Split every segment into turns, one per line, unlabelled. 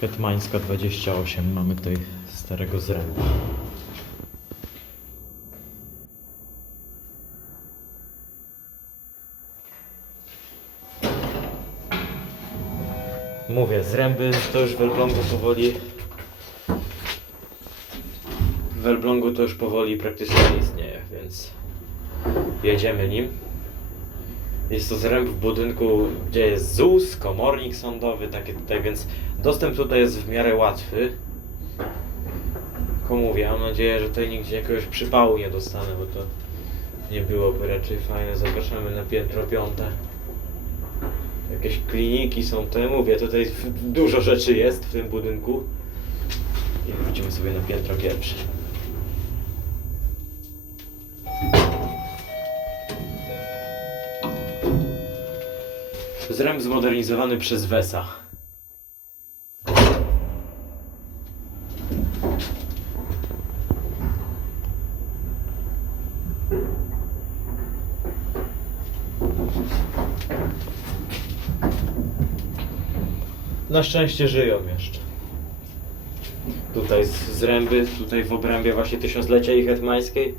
Hetmańska 28. Mamy tutaj starego zrębu. Mówię, zręby to już w Elblągu powoli... W Elblągu to już powoli praktycznie nie istnieje, więc jedziemy nim. Jest to zręb w budynku, gdzie jest ZUS, komornik sądowy, takie tutaj, więc dostęp tutaj jest w miarę łatwy. Tylko mówię, mam nadzieję, że tutaj nigdzie jakiegoś przypału nie dostanę, bo to nie byłoby raczej fajne. Zapraszamy na piętro piąte. Jakieś kliniki są te, mówię, tutaj dużo rzeczy jest w tym budynku. I wrócimy sobie na piętro pierwsze. Zręb zmodernizowany przez Wesa. Na szczęście żyją jeszcze. Tutaj z zręby, tutaj w obrębie właśnie tysiąclecia ich hetmańskiej.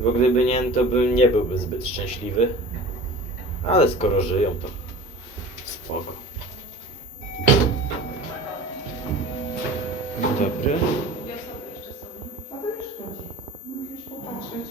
Bo gdyby nie, to bym nie byłby zbyt szczęśliwy. Ale skoro żyją, to Oba. Dobry. Ja sobie jeszcze sobie. A to nie szkodzi. Musisz popatrzeć.